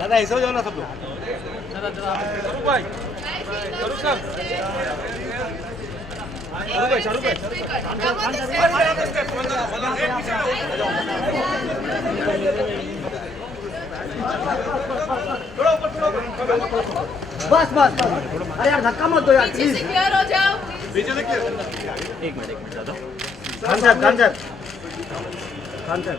दादा ऐसे हो जाओ ना सब लोग। शाहरुख भाई, शाहरुख साहब, शाहरुख बस बस बस, अरे यार धक्का मत दो यार पीछे प्लीज। से क्लियर हो जाओ। एक मिनट दादा। खान साहब खान साहब खान साहब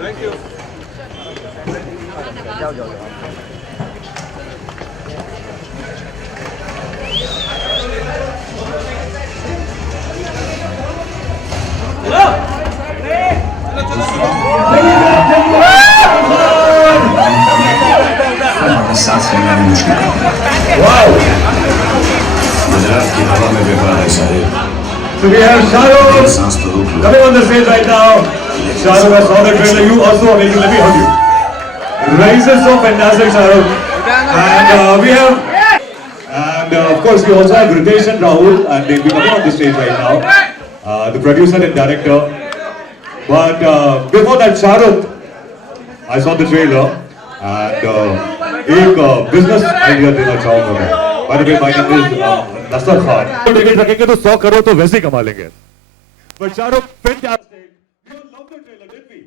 थैंक यू। जाओ जाओ जाओ। सांस लेना भी मुश्किल है। गुजरात की हवा में व्यापार है साहेब। So we have Shahrukh सांस तो रोक लो। coming on the stage right now. Shahrukh, I saw the trailer. You also amazing. Let me hug you. Rise is so fantastic, Shahrukh. And we have, and of course we also have Ritesh and Rahul, and they'll be coming on the stage right now. The producer and director. But before that, Shahrukh, I saw the trailer, and एक business idea देना चाहूंगा मैं। By the way, my name is Nasser Khan. Ticket रखेंगे तो 100 करोड़ तो वैसे ही कमा लेंगे। But Shahrukh, fantastic. You loved the trailer, didn't we?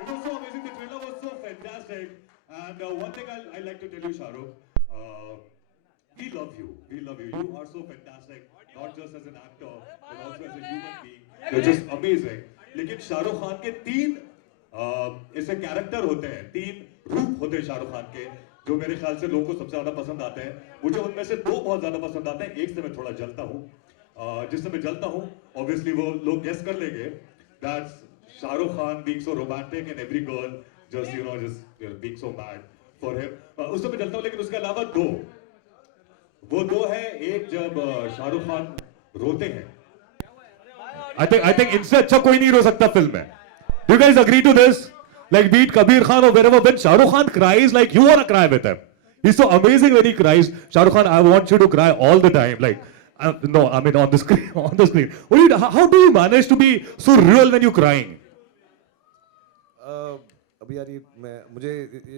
It was so amazing. The trailer was so fantastic. And one thing I like to tell you, Shahrukh, we love you. We love you. You are so fantastic. Not just as an actor, but also as a human being. You're just amazing. लेकिन शाहरुख खान के तीन ऐसे character होते हैं, तीन रूप होते हैं शाहरुख खान के, जो मेरे ख्याल से लोगों को सबसे ज्यादा पसंद आते हैं। मुझे उनमें से दो बहुत ज्यादा पसंद आते हैं। एक से मैं थोड़ा जलता हूँ, जिससे मैं जलता हूँ ऑब्वियसली वो लोग गेस कर लेंगे, that's Shahrukh Khan being so romantic and every girl just being so mad for him. उससे मैं जलता हूँ। लेकिन उसके अलावा वो दो है, एक जब शाहरुख खान रोते हैं, I think इनसे अच्छा कोई नहीं रो सकता फिल्म में। Do you guys agree to this? Like be it Kabir Khan or wherever, when Shah Rukh Khan cries, like you wanna cry with him. He's so amazing when he cries. Shah Rukh Khan, I want you to cry all the time. Like, no, I mean on the screen, on the screen. How do you manage to be so real when you're crying? अभी यार मुझे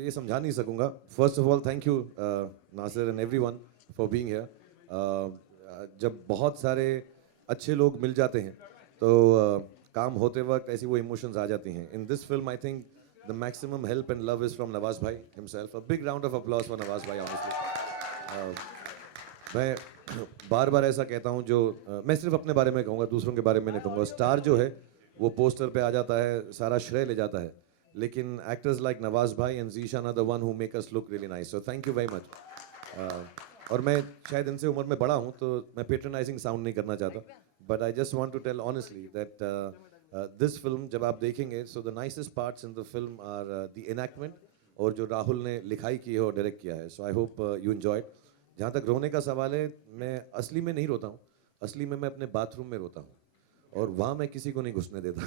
ये समझा नहीं सकूंगा। First of all thank you Nasir and everyone for being here. जब बहुत सारे अच्छे लोग मिल जाते हैं तो काम होते वक्त ऐसी वो इमोशंस आ जाती हैं। In this film I think the maximum help and love is from Nawaz भाई himself. A big round of applause for Nawaz भाई ऑनेस्टली। मैं बार बार ऐसा कहता हूँ, जो मैं सिर्फ अपने बारे में कहूँगा, दूसरों के बारे में नहीं कहूँगा। स्टार जो है वो पोस्टर पे आ जाता है, सारा श्रेय ले जाता है, लेकिन एक्टर्स लाइक नवाज भाई and Zeeshan are the one who make us look really nice. So thank you very much. और मैं शायद इनसे उम्र में बड़ा हूँ तो मैं पेट्रनाइजिंग साउंड नहीं करना चाहता, but I just want to tell honestly that this film जब आप देखेंगे, so the nicest parts in the film are the enactment और जो राहुल ने लिखाई की है और डायरेक्ट किया है। So I hope you enjoyed. जहाँ तक रोने का सवाल है, मैं असली में नहीं रोता हूँ, असली में मैं अपने बाथरूम में रोता हूँ और वहाँ मैं किसी को नहीं घुसने देता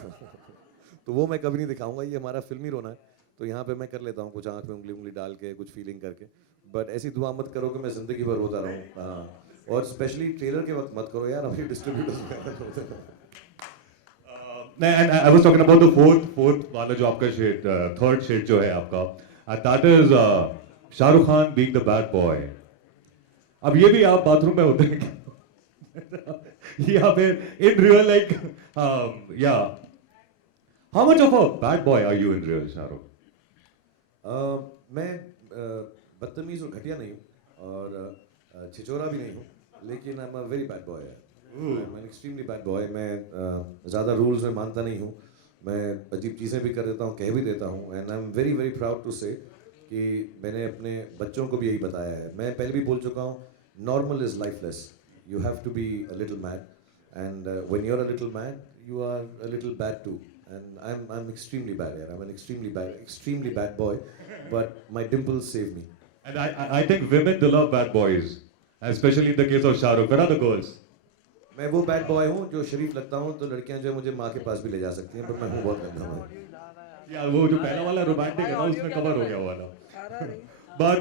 तो वो मैं कभी नहीं दिखाऊंगा। ये हमारा फिल्मी रोना है, तो यहाँ पे मैं कर लेता हूँ कुछ आँख में उंगली डाल के, कुछ फीलिंग करके, बट ऐसी दुआ मत करो कि मैं जिंदगी भर रोता रहूँ। हाँ, और स्पेशली ट्रेलर के वक्त मत करो यार, अपनी distributors. And I was talking about the fourth वाला जो आपका शेड, थर्ड शेड जो है आपका, and that is Shahrukh Khan being the bad boy. अब ये भी आप बाथरूम में होते हैं या फिर in real like yeah. How much of a bad boy are you in real, Shahrukh? मैं बदतमीज और घटिया नहीं हूँ और छिचोरा भी नहीं हूँ, लेकिन I am a very bad boy. I am an extremely bad boy. मैं ज़्यादा रूल्स में मानता नहीं हूँ, मैं अजीब चीज़ें भी कर देता हूँ, कह भी देता हूँ, and I am very very proud to say कि मैंने अपने बच्चों को भी यही बताया है। मैं पहले भी बोल चुका हूँ, normal is lifeless, you have to be a little mad, and when you are a little mad you are a little bad too. And I'm extremely bad here. I'm an extremely bad boy, but my dimples save me. And I think women they love bad boys, especially in the case of Shahrukh. Where are the girls? मैं वो bad boy हूँ जो शरीफ लगता हूँ, तो लड़कियाँ जो है मुझे माँ के पास भी ले जा सकती हैं, पर मैं हूँ बहुत गंदा हूँ। यार वो जो पहला वाला रोमांटिक है ना, उसमें कवर हो गया वाला। But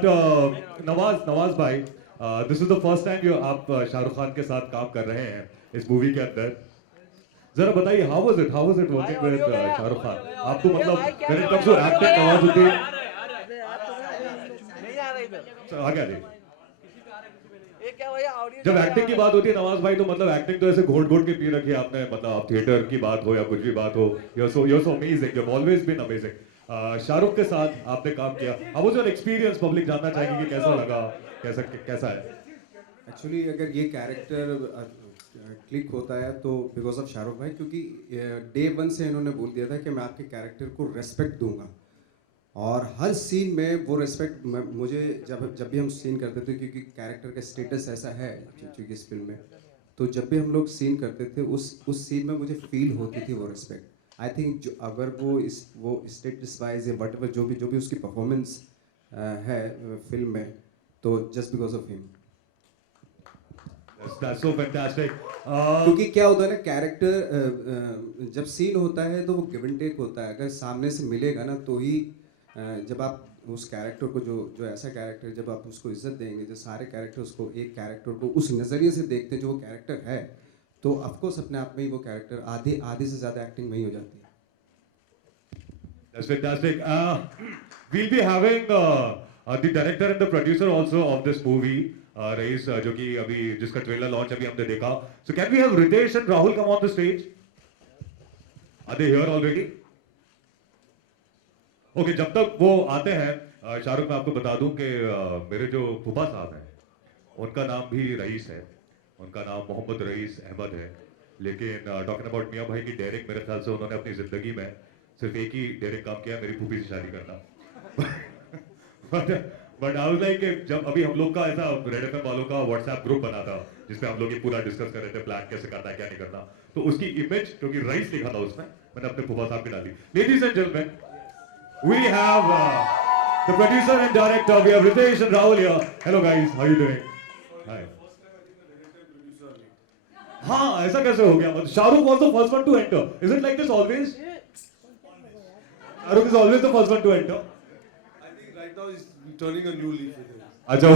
नवाज भाई, this is the first time आप शाहरुख खान के साथ काम कर रहे हैं इस मूवी के अंदर। जरा बताइए how was it working with Shahrukh Khan? आप तो मतलब when it comes to acting Nawazuddin नहीं आ रहा इधर। आ गया जी। ये क्या भैया ऑडियो जब एक्टिंग की बात होती है नवाज भाई, तो मतलब एक्टिंग तो ऐसे घोट घोट के पी रखी है आपने, मतलब आप थिएटर की बात हो या कुछ भी बात हो, you're so amazing, you've always been amazing. Shahrukh के साथ आपने काम किया, अब वो एक्सपीरियंस पब्लिक जानना चाहेगी कि कैसा लगा, कैसा है? एक्चुअली अगर ये कैरेक्टर क्लिक होता है तो बिकॉज ऑफ शाहरुख भाई, क्योंकि डे वन से इन्होंने बोल दिया था कि मैं आपके कैरेक्टर को रेस्पेक्ट दूंगा, और हर सीन में वो रेस्पेक्ट मुझे जब भी हम सीन करते थे, क्योंकि कैरेक्टर का स्टेटस ऐसा है क्योंकि इस फिल्म में, तो जब भी हम लोग सीन करते थे उस सीन में मुझे फील होती थी वो रेस्पेक्ट। आई थिंक जो अगर वो स्टेटस वाइज या वट एवर जो भी उसकी परफॉर्मेंस है फिल्म में, तो just because of him. That's so fantastic. क्योंकि क्या होता है ना, कैरेक्टर जब सीन होता है तो वो गिव एंड टेक होता है। अगर सामने से मिलेगा ना तो ही जब आप उस कैरेक्टर को जो ऐसा कैरेक्टर जब आप उसको इज्जत देंगे, जो सारे कैरेक्टर उसको एक कैरेक्टर को उस नज़रिए से देखते हैं जो वो कैरेक्टर है, तो ऑफकोर्स अपने आप में ही वो कैरेक्टर आधे से ज़्यादा एक्टिंग वही हो जाती है। That's fantastic. We'll be having the director and the producer also of this movie, rice, जो कि अभी जिसका ट्रेलर लॉन्च अभी हमने देखा. So can we have Ritesh and Rahul come on the stage? Are they here already? Okay, जब तक वो आते हैं, शाहरुख मैं आपको बता दूं कि मेरे जो फूफा साहब हैं, उनका नाम भी रईस है, उनका नाम मोहम्मद रईस अहमद है, लेकिन टॉकिंग अबाउट मियां भाई की डेयरिंग, मेरे ख्याल से उन्होंने अपनी जिंदगी में सिर्फ एक ही डेयरिंग काम किया, मेरी फूफी से शादी करना. बट आई वाज लाइक, जब अभी हम लोग का ऐसा रेड एफएम वालों का व्हाट्सएप ग्रुप बना था जिसमें हम लोग ये पूरा डिस्कस कर रहे थे प्लान कैसे करना है क्या नहीं करना, तो उसकी इमेज क्योंकि रईस लिखा था उसमें, मैंने अपने फूफा साहब की डाली. Ladies and gentleman, we have the producer and director, we have Ritesh and Rahul here. Hello guys, how are you doing? Hi. हाँ, ऐसा कैसे हो गया? मतलब Shahrukh was the first one to enter. Is it like this always? Shahrukh is always the first one to enter. I think right now he's turning a new leaf. अच्छा,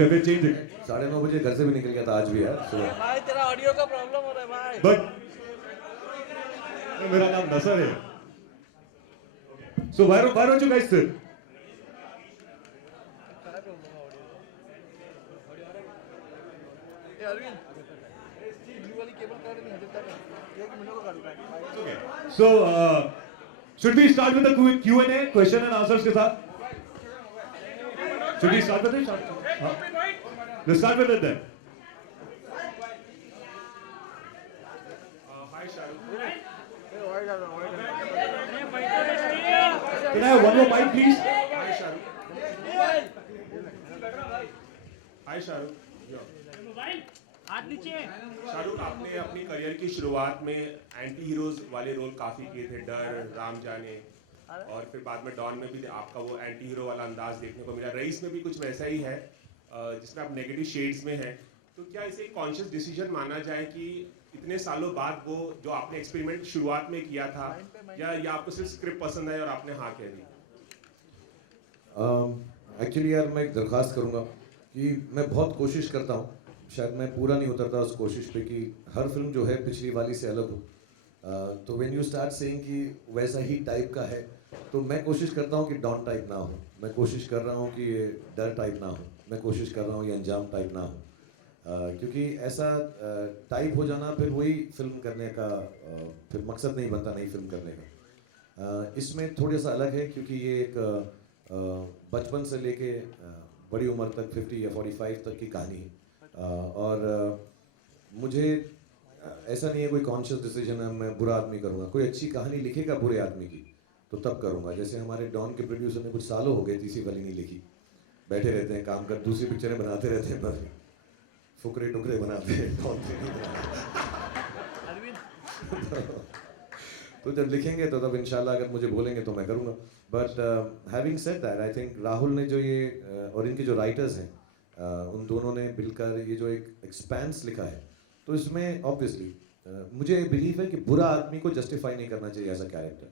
we're changing. 9:30 बजे घर से भी निकल गया था आज भी यार. भाई तेरा ऑडियो का प्रॉब्लम हो रहा है भाई. But मेरा नाम नसर है. So why don't you guys sit? Okay. So should we start with the Q&A, question and answers के साथ? Should we start with it? Let's start with it then. Hi Shahrukh. Can I have one more mic, please? Hi Shahrukh. Hi Shahrukh. Shahrukh, आपने अपनी career की शुरुआत में anti heroes वाले role काफी किए थे, डर, राम जाने, और फिर बाद में डॉन में भी आपका वो एंटी हीरो वाला अंदाज देखने को मिला. रईस में भी कुछ वैसा ही है जिसमें आप नेगेटिव शेड्स में हैं. तो क्या इसे एक कॉन्शियस डिसीजन माना जाए कि इतने सालों बाद वो जो आपने एक्सपेरिमेंट शुरुआत में किया था, या आपको सिर्फ स्क्रिप्ट पसंद है और आपने हाँ कह दी? एक्चुअली यार मैं एक दरख्वास्त करूँगा कि मैं बहुत कोशिश करता हूँ, शायद मैं पूरा नहीं उतरता उस कोशिश पे कि हर फिल्म जो है पिछली वाली से अलग हो. तो व्हेन यू स्टार्ट सेइंग कि वैसा ही टाइप का है, तो मैं कोशिश करता हूँ कि डॉन टाइप ना हो, मैं कोशिश कर रहा हूँ कि ये डर टाइप ना हो, मैं कोशिश कर रहा हूँ ये अंजाम टाइप ना हो, क्योंकि ऐसा टाइप हो जाना फिर वही फिल्म करने का फिर मकसद नहीं बनता नई फिल्म करने का. इसमें थोड़ा सा अलग है क्योंकि ये एक बचपन से लेके बड़ी उम्र तक 50 या 45 तक की कहानी है. और मुझे ऐसा नहीं है कोई कॉन्शियस डिसीजन है मैं बुरा आदमी करूँगा. कोई अच्छी कहानी लिखेगा बुरे आदमी की तो तब करूँगा. जैसे हमारे डॉन के प्रोड्यूसर ने कुछ सालों हो गए तीसरी वाली नहीं लिखी, बैठे रहते हैं काम कर, दूसरी पिक्चरें बनाते रहते हैं, पर फुकरे टुकरे बनाते हैं डॉन से. तो जब लिखेंगे तो तब इंशाल्लाह अगर मुझे बोलेंगे तो मैं करूँगा. But having said that, I think Rahul ने जो ये और इनके जो राइटर्स हैं उन दोनों ने मिलकर ये जो एक एक्सपेंस लिखा है, तो इसमें ऑब्वियसली मुझे बिलीव है कि बुरा आदमी को जस्टिफाई नहीं करना चाहिए एज अ कैरेक्टर,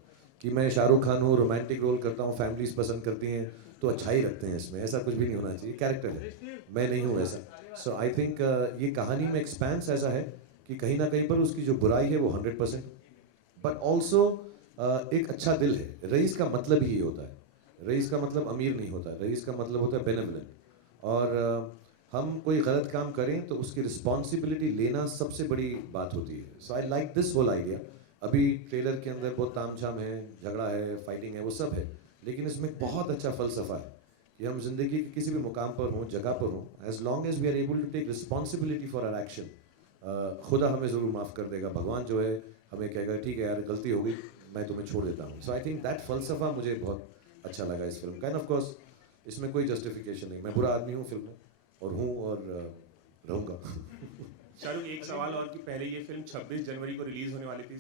कि मैं शाहरुख खान हूँ, रोमांटिक रोल करता हूँ, फैमिलीज पसंद करती हैं तो अच्छाई रखते हैं इसमें, ऐसा कुछ भी नहीं होना चाहिए. कैरेक्टर है, मैं नहीं हूँ ऐसा. सो आई थिंक ये कहानी में एक्सपेंस ऐसा है कि कहीं ना कहीं पर उसकी जो बुराई है वो 100%, बट ऑल्सो एक अच्छा दिल है। रईस का मतलब ही ये होता है, रईस का मतलब अमीर नहीं होता, रईस का मतलब होता है बेनेवलेंट। और हम कोई गलत काम करें तो उसकी रिस्पॉन्सिबिलिटी लेना सबसे बड़ी बात होती है। So I like this whole idea. अभी ट्रेलर के अंदर बहुत तामझाम है, झगड़ा है, फाइटिंग है, वो सब है, लेकिन इसमें बहुत अच्छा फलसफा है कि हम जिंदगी के किसी भी मुकाम पर हों, जगह पर हों, as long as we are able to take responsibility for our action, खुदा हमें ज़रूर माफ़ कर देगा। भगवान जो है हमें कहेगा ठीक है यार गलती हो गई, मैं तुम्हें छोड़ देता हूँ। सो आई थिंक दैट फलसफा मुझे बहुत अच्छा लगा इस फिल्म का। एंड ऑफ कोर्स इसमें कोई जस्टिफिकेशन नहीं, मैं बुरा आदमी हूँ फिल्म में, और हूँ और रहूँगा। शाहरुख, एक सवाल और कि पहले ये फिल्म 26 जनवरी को रिलीज होने वाली थी,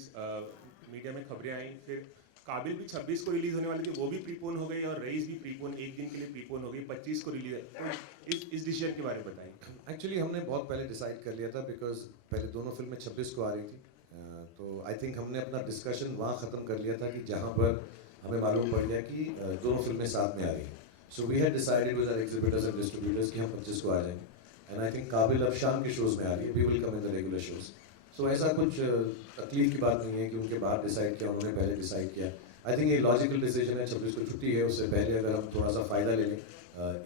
मीडिया में खबरें आई, फिर काबिल भी 26 को रिलीज होने वाली थी, वो भी प्रीपोन हो गई, और रईस भी प्रीपोन, एक दिन के लिए प्रीपोन हो गई, 25 को रिलीज है। तो इस डिसीजन के बारे में बताएं। एक्चुअली हमने बहुत पहले डिसाइड कर लिया था, बिकॉज पहले दोनों फिल्में 26 को आ रही थी, तो आई थिंक हमने अपना डिस्कशन वहाँ ख़त्म कर लिया था कि जहाँ पर हमें मालूम पड़ गया कि दोनों फिल्में साथ में आ रही हैं। So we had decided with our exhibitors and distributors कि हम 25 को आ जाएंगे। एंड आई थिंक काबिल अब शाम के शोज़ में आ रही है, we will come in the regular shows. So ऐसा कुछ तकलीफ की बात नहीं है कि उनके बाद डिसाइड किया, उन्होंने पहले डिसाइड किया। आई थिंक ये लॉजिकल डिसीजन है। 26 को छुट्टी है, उससे पहले अगर हम थोड़ा सा फ़ायदा ले लें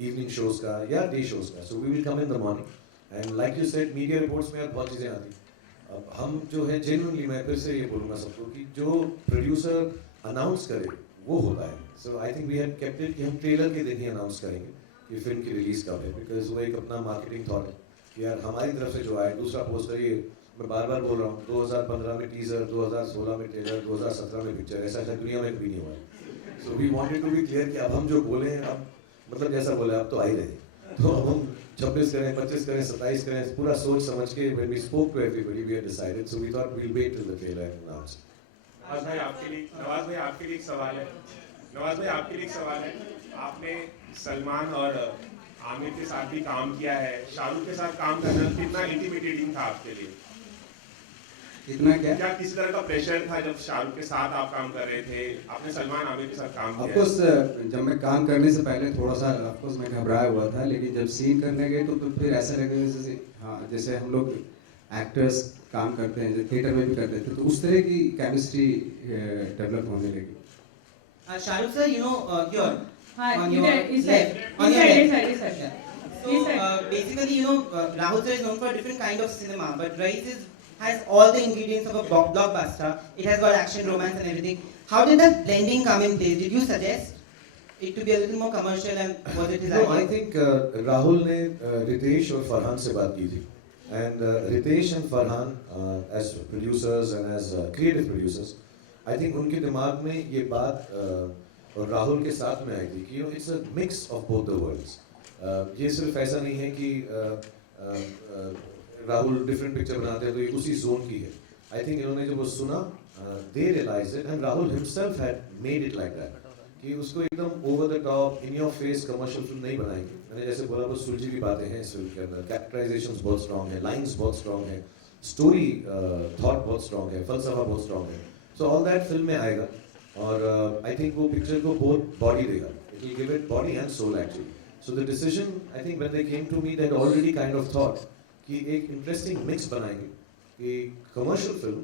इवनिंग शोज़ का या डे शोज़ का, so we will come in the morning. And like you said, media reports में बहुत चीज़ें आती। अब हम जो है जेन्युइनली, मैं फिर से ये बोलूँगा सबको कि जो प्रोड्यूसर अनाउंस करे वो होता है। So I think we have kept it कि हम ट्रेलर के दिन ही अनाउंस करेंगे कि फिल्म की रिलीज़ कब है, बिकॉज वो एक अपना मार्केटिंग थॉट है कि यार हमारी तरफ से जो आए। दूसरा पोस्टर, ये मैं बार बार बोल रहा हूँ, 2015 में टीजर, 2016 में ट्रेलर, 2017 में पिक्चर, ऐसा शायद दुनिया में कभी नहीं हुआ। So we wanted to be clear कि अब हम जो बोले हैं, अब मतलब जैसा बोले अब तो आ ही रहे, तो अब हम 26 करें, 25 करें, 27 करें, पूरा सोच समझ के when we spoke to everybody we had decided, so we thought we'll wait till the trailer and announce. Nawaz भाई आपके लिए एक सवाल है। नवाज भाई आपके लिए एक सवाल है। आपने सलमान और आमिर के साथ भी काम किया है, शाहरुख के साथ काम करना कितना इंटिमिडेटिंग था आपके लिए? इतना क्या किसी तरह का प्रेशर था जब शाहरुख के साथ आप काम कर रहे थे? आपने सलमान आमिर के साथ काम किया? ऑफ कोर्स जब मैं काम करने से पहले थोड़ा सा ऑफ कोर्स मैं घबराया हुआ था, लेकिन जब सीन करने गए तो फिर ऐसा लगा जैसे जैसे हम लोग एक्टर्स काम करते हैं, जो थिएटर में भी करते थे, तो उस तरह की केमिस्ट्री डेवलप होने लगी। Shahrukh sir, you know, here Hi, on your left, on your left. So basically, you know, Rahul sir is known for a different kind of cinema, but Raiz has all the ingredients of a blockbuster. It has got action, romance, and everything. How did that blending come in place? Did you suggest it to be a little more commercial, and was it his idea? No, I think Rahul ने रितेश और फरहान से बात की थी, and Ritesh and Farhan as producers and as creative producers, I think उनके दिमाग में ये बात और राहुल के साथ में आई थी कि it's a mix of both the worlds. ये सिर्फ ऐसा नहीं है कि राहुल डिफरेंट पिक्चर बनाते हैं तो ये उसी जोन की है। आई थिंक इन्होंने जब वो सुना, they realise it, and Rahul himself had made it like that कि उसको एकदम over the top in your face commercial film नहीं बनाएंगे। मैंने जैसे बोला वो सुलझी हुई बातें हैं इस फिल्म के अंदर, कैरेक्टराइजेशंस बहुत स्ट्रॉन्ग है, लाइंस बहुत स्ट्रॉन्ग है, स्टोरी थॉट बहुत स्ट्रॉन्ग है, फलसफा बहुत स्ट्रॉन्ग है। सो ऑल दैट फिल्म में आएगा, और आई थिंक वो पिक्चर को बहुत बॉडी देगा, it will give it body and soul actually. So the decision, I think when they came to me, that already kind of thought कि एक interesting mix बनाएंगे कि कमर्शियल फिल्म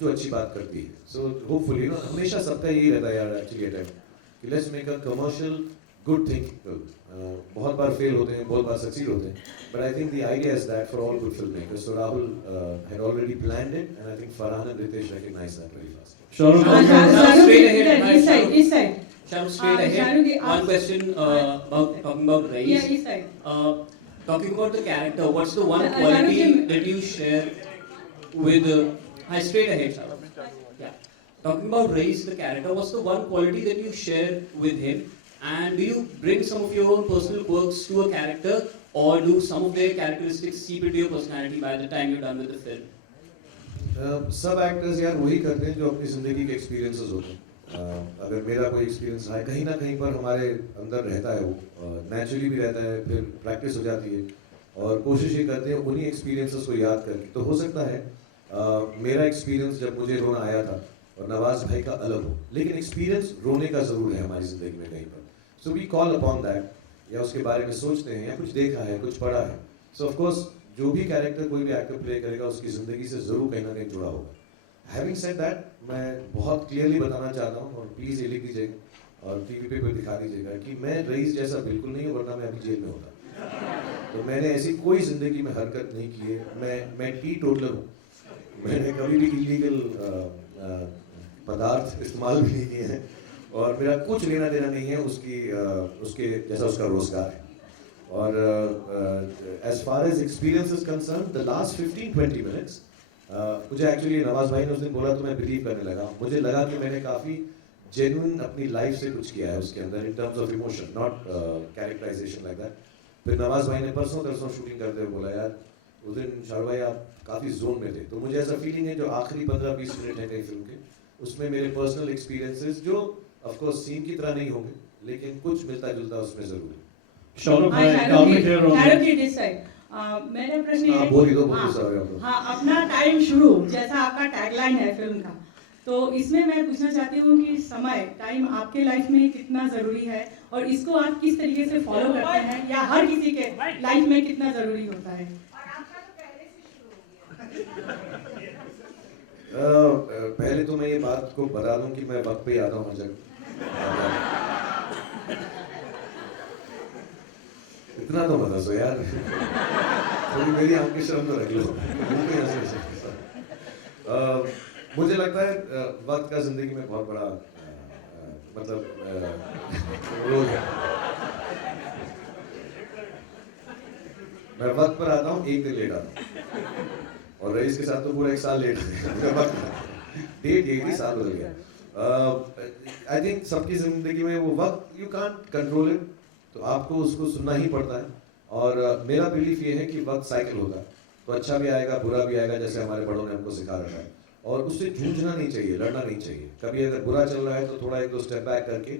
जो अच्छी बात करती है। सो होपफुली ना, हमेशा सबका यही रहता है यार एक्चुअली अटेम्प्ट कि let's make a commercial good thinking film. बहुत बार फेल होते हैं, बहुत बार सक्सीड होते हैं, but I think the idea is that for all good film makers. So Rahul had already planned it, and I think Farhan and Ritesh recognise that very fast. Shahrukh, straight ahead. Shahrukh, straight ahead. One question about talking about Raiz. Yeah, east side. Talking about the character, what's the one quality that you share with? Hi, straight ahead, Shahrukh. Yeah. Talking about Raiz, the character, what's the one quality that you share with him? And do you bring some of your own personal quirks to a character, or do some of their characteristics seep into your personality by the time you're done with the film? सब actors यार वही करते हैं जो अपनी ज़िंदगी के experiences होते हैं। अगर मेरा कोई एक्सपीरियंस है कहीं ना कहीं पर हमारे अंदर रहता है, वो नेचुरली भी रहता है, फिर प्रैक्टिस हो जाती है, और कोशिश ये करते हैं उन्हीं एक्सपीरियंसेस को याद करके। तो हो सकता है मेरा एक्सपीरियंस जब मुझे रोना आया था और नवाज भाई का अलग हो, लेकिन एक्सपीरियंस रोने का ज़रूर है हमारी ज़िंदगी में कहीं पर। So we call upon that, या उसके बारे में सोचते हैं, या कुछ देखा है, कुछ पढ़ा है। सो ऑफ कोर्स जो भी कैरेक्टर कोई भी एक्टर प्ले करेगा उसकी ज़िंदगी से ज़रूर कहीं ना कहीं जुड़ा होगा। हैविंग सेड दैट, मैं बहुत क्लियरली बताना चाहता हूँ, और प्लीज़ ये लिख दीजिएगा और टीवी पे कोई दिखा दीजिएगा कि मैं रईस जैसा बिल्कुल नहीं हूँ, वरना मैं अभी जेल में होता। तो मैंने ऐसी कोई ज़िंदगी में हरकत नहीं की है। मैं टी टोटलर हूँ, मैंने कभी भी इलीगल पदार्थ इस्तेमाल भी नहीं किए हैं, और मेरा कुछ लेना देना नहीं है उसके जैसा उसका रोजगार है। और as far as experience is concern, the last 15-20 minutes मुझे एक्चुअली नवाज भाई ने उस दिन बोला तो मैं बिलीव करने लगा। मुझे लगा कि मैंने काफ़ी जेन्युइन अपनी लाइफ से कुछ किया है उसके अंदर, in terms of emotion, not characterisation like that. फिर नवाज भाई ने परसों शूटिंग करते हुए बोला, यार उस दिन शाहरुख भाई आप काफ़ी जोन में थे। तो मुझे ऐसा फीलिंग है जो आखिरी 15-20 मिनट है कई फिल्म के, उसमें मेरे पर्सनल एक्सपीरियंसेस जो ऑफ कोर्स सीन की तरह नहीं होंगे, लेकिन कुछ मिलता जुलता उसमें जरूर है। शाहरुख भाई, शाहरुख जी दिस साइड, मेरा प्रश्न ये है, बोल ही दो सारे आप लोग। हाँ, अपना टाइम शुरू, जैसा आपका टैगलाइन है फिल्म का, तो इसमें मैं पूछना चाहती हूँ कि समय, टाइम आपके लाइफ में कितना जरूरी है और इसको आप किस तरीके से फॉलो करते हैं, या हर किसी के लाइफ में कितना जरूरी होता है? पहले तो मैं ये बात को बता दूं कि मैं वक्त पे आता हूँ हर जगह। इतना तो बता दो यार, थोड़ी मेरी आपकी शर्म तो रख लो। मुझे लगता है वक्त का जिंदगी में बहुत बड़ा रोल है। मैं वक्त पर आता हूँ, एक दिन लेट आता हूँ, और रईस के साथ तो पूरा 1 साल लेट है। डेट एक ही साल हो गया। आई थिंक सबकी जिंदगी में वो वक्त यू कांट कंट्रोल इट, तो आपको उसको सुनना ही पड़ता है। और मेरा बिलीफ ये है कि वक्त साइकिल होगा, तो अच्छा भी आएगा बुरा भी आएगा, जैसे हमारे बड़ों ने हमको सिखा रखा है। और उससे जूझना नहीं चाहिए, लड़ना नहीं चाहिए। कभी अगर बुरा चल रहा है तो थोड़ा 1-2 स्टेप बैक करके,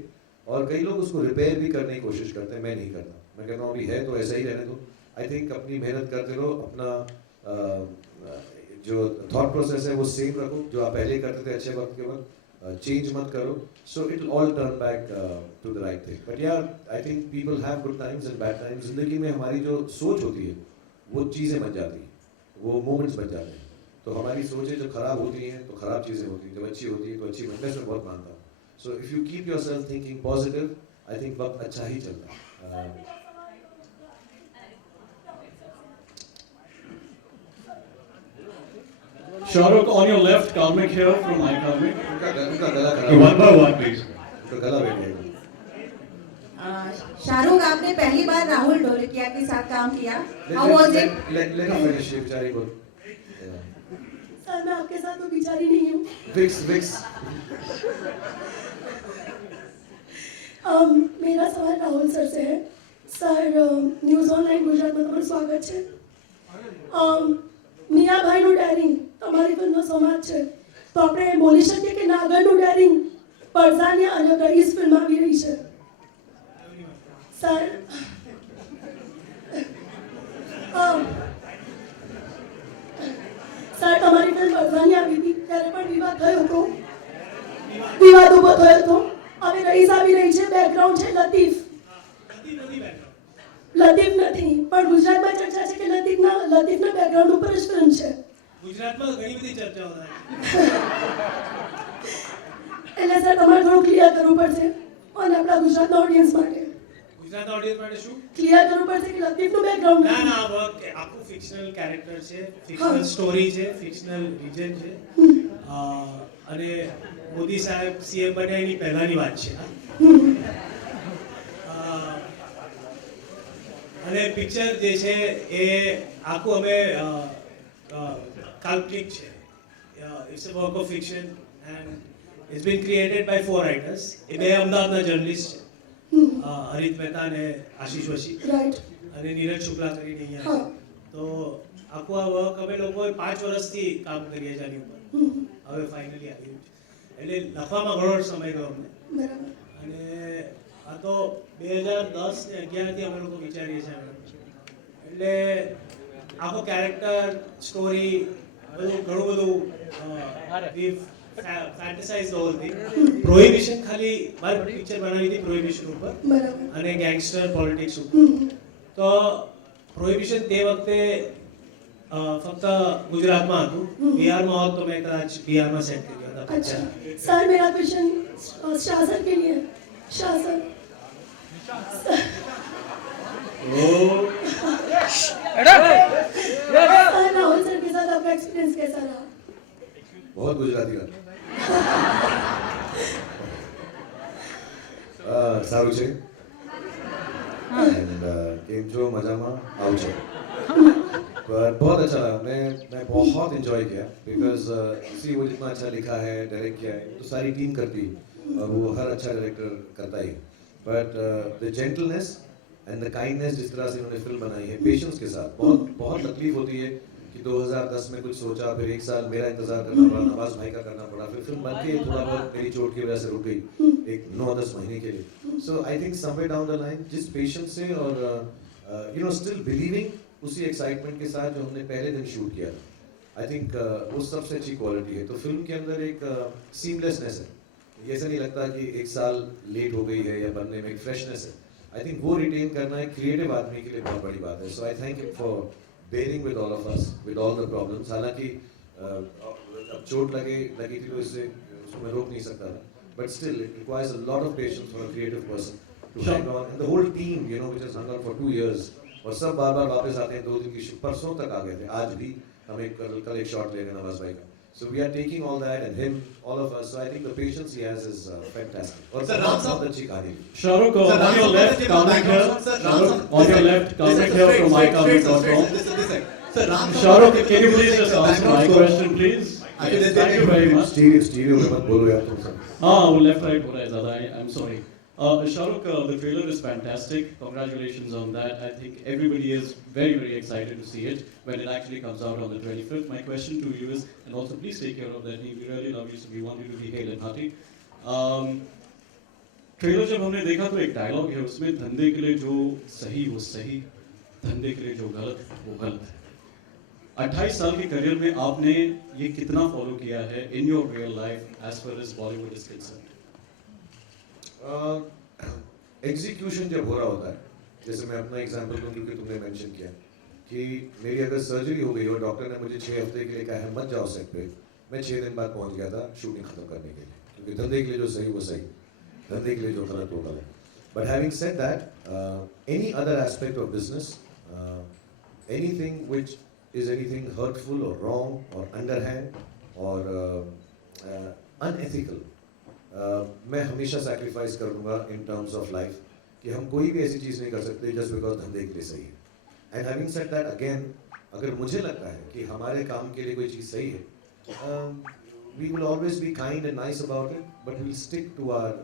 और कई लोग उसको रिपेयर भी करने की कोशिश करते हैं, मैं नहीं करता। मैं कहता हूँ अभी है तो ऐसा ही रहने दो। आई थिंक अपनी मेहनत करते रहो, अपना जो थॉट प्रोसेस है वो सेम रखो, जो आप पहले करते थे अच्छे वक्त के वक्त, चेंज मत करो, so it will all turn back to the right thing. But यार I think people have good times and bad times. जिंदगी में हमारी जो सोच होती है वो चीज़ें बन जाती हैं, वो मोमेंट्स बन जाते हैं। तो हमारी सोचें जो खराब होती हैं तो खराब चीज़ें होती हैं, जब अच्छी होती है तो अच्छी बनने से बहुत मानता हूँ। So if you keep your self thinking positive, I think वक्त अच्छा ही चलता है। Shahrukh, on your left, Karmik here from iKarmik. उनका गला खराब, One by one, please. उनका गला बैठ गया। शाहरुख, आपने पहली बार राहुल ढोलकिया के साथ काम किया, how was it? Let me finish, ये बेचारी बोल। सर, मैं आपके साथ तो बिचारी नहीं हूँ। Vix. मेरा सवाल राहुल सर से है। सर, न्यूज़ ऑनलाइन गुजरात में તમારું સ્વાગત છે। મિયાભાઈનું ડેરિંગ તમારી ફિલ્મનો સમાજ છે, તો આપણે બોલી શકીએ કે નાગરનું ડેરિંગ પરસાનિયા અને રઈસ ફિલ્મ આવી રહી છે। સર, સર તમારી ફિલ્મ પરસાનિયા આવી હતી ત્યારે પણ વિવાદ થયો હતો, વિવાદ ઊભો થયો હતો। હવે રઈસ આવી રહી છે, બેકગ્રાઉન્ડ છે લતીફ નથી, પણ ગુજરાતમાં ચર્ચા છે કે લતીફના બેકગ્રાઉન્ડ ઉપર જ ફિલ્મ છે। ગુજરાતમાં ઘણી બધી ચર્ચાઓ થાય એટલે સર તમારે થોડું ક્લિયર કરવું પડશે, અને આપણા ગુજરાતના ઓડિયન્સ માટે ગુજરાતના ઓડિયન્સ માટે શું ક્લિયર કરવું પડશે કે લતીફનું બેકગ્રાઉન્ડ ના ના આખું ફિક્શનલ કેરેક્ટર છે, ફિક્શનલ સ્ટોરી છે, ફિક્શનલ રિજન છે, અને મોદી સાહેબ સીએમ બન્યા એની પહેલાની વાત છે। અને પિક્ચર જે છે એ આખું અમે કાલ્પનિક છે, it's a work of fiction and it's been created by 4 writers. એ બે અમદાવાદના જર્નલિસ્ટ છે, હરિત મહેતા અને આશીષ વશી, અને નીરજ શુક્લા કરીને અહીંયા છે। તો આખું આ વર્ક અમે લોકોએ 5 વર્ષથી કામ કરીએ છીએ આની ઉપર, હવે ફાઇનલી આવી ગયું છે। એટલે લખવામાં ઘણો સમય ગયો અમને, અને આ તો 2010 ને 11 થી અમે લોકો વિચારીએ છીએ। એટલે આખો કેરેક્ટર સ્ટોરી બધું ઘણું બધું ફેન્ટસાઇઝ ધ હોલ થિંગ। પ્રોહિબિશન ખાલી મારી પિક્ચર બનાવી હતી પ્રોહિબિશન ઉપર અને ગેંગસ્ટર પોલિટિક્સ ઉપર। તો પ્રોહિબિશન તે વખતે ફક્ત ગુજરાતમાં હતું બિહારમાં હોત તો મેં કદાચ બિહારમાં સેટ કર્યો હતા अच्छा सर मेरा क्वेश्चन शाह सर के लिए है। Shah sir sir Rahul sir के साथ आपका एक्सपीरियंस कैसा रहा? बहुत गुजराती गाना સારું છે એન્ડ કેમ છો મજામાં આવું છે पर बहुत अच्छा लगा मैं बहुत इंजॉय किया बिकॉज इसी वो जितना अच्छा लिखा है डायरेक्ट किया है तो सारी टीम करती है और वो हर अच्छा डायरेक्टर करता ही but the gentleness and the kindness जिस तरह से उन्होंने फिल्म बनाई है पेशेंस के साथ बहुत बहुत तकलीफ होती है कि 2010 में कुछ सोचा फिर एक साल मेरा इंतजार करना पड़ा नवाज भाई का करना पड़ा फिर फिल्म बन के थोड़ा बहुत मेरी चोट की वजह से रुक गई एक 9-10 महीने के लिए so I think somewhere down the line जिस पेशेंस से और यू नो स्टिल बिलीविंग उसी एक्साइटमेंट के साथ जो हमने पहले दिन शूट किया आई थिंक वो सबसे अच्छी क्वालिटी है तो फिल्म के अंदर एक सीमलेसनेस है ये ऐसा नहीं लगता कि एक साल लेट हो गई है या बनने में एक फ्रेशनेस है आई थिंक वो रिटेन करना एक क्रिएटिव आदमी के लिए बहुत बड़ी बात है so I thank you for bearing with all of us with all the problems हालांकि अब चोट लगी थी तो इससे उसको मैं रोक नहीं सकता था but still it requires a lot of patience for a creative person to hang on and the whole team you know which has hung on for 2 years और सब बार बार वापस आते हैं 2 दिन की परसों तक आ गए थे आज भी हम एक कल एक शॉट ले रहे हैं नवाज भाई का so we are taking all that and him all of us so I think the patience he has is fantastic और Sir, Ram बहुत अच्छी कहानी Shahrukh, on your left, comment here. Shahrukh, on your left, comment here from mycomment.com. Sir, Ram Shahrukh, can you please just answer my question, please? Thank you very much. Stereo में मत बोलो यार तुम सब हाँ वो लेफ्ट राइट हो रहा है ज़्यादा I'm sorry. Shahrukh, the trailer is fantastic. Congratulations on that. I think everybody is very, very excited to see it when it actually comes out on the 25th. My question to you is, and also please take care of that. We really love you, so we want you to be hale and hearty. Trailer जब हमने देखा तो एक dialogue है उसमें धंधे के लिए जो सही वो सही, धंधे के लिए जो गलत वो गलत। 28 साल के करियर में आपने ये कितना फॉलो किया है in your real life as far as Bollywood is concerned? Execution जब हो रहा होता है जैसे मैं अपना एग्जांपल दूं क्योंकि तुमने मेंशन किया कि मेरी अगर सर्जरी हो गई और डॉक्टर ने मुझे 6 हफ्ते के लिए कहा है मत जाओ सेट पे मैं 6 दिन बाद पहुंच गया था शूटिंग खत्म करने के लिए क्योंकि धंधे के लिए जो सही वो सही धंधे के लिए जो गलत वो गलत but having said that any other aspect of business anything which is anything hurtful और रॉन्ग और अंडरहैंड और अनएथिकल मैं हमेशा सैक्रिफाइस करूंगा इन टर्म्स ऑफ लाइफ कि हम कोई भी ऐसी चीज़ नहीं कर सकते जस्ट बिकॉज धंधे के लिए सही है and having said that again अगर मुझे लगता है कि हमारे काम के लिए कोई चीज़ सही है we will always be kind and nice about it but will stick to our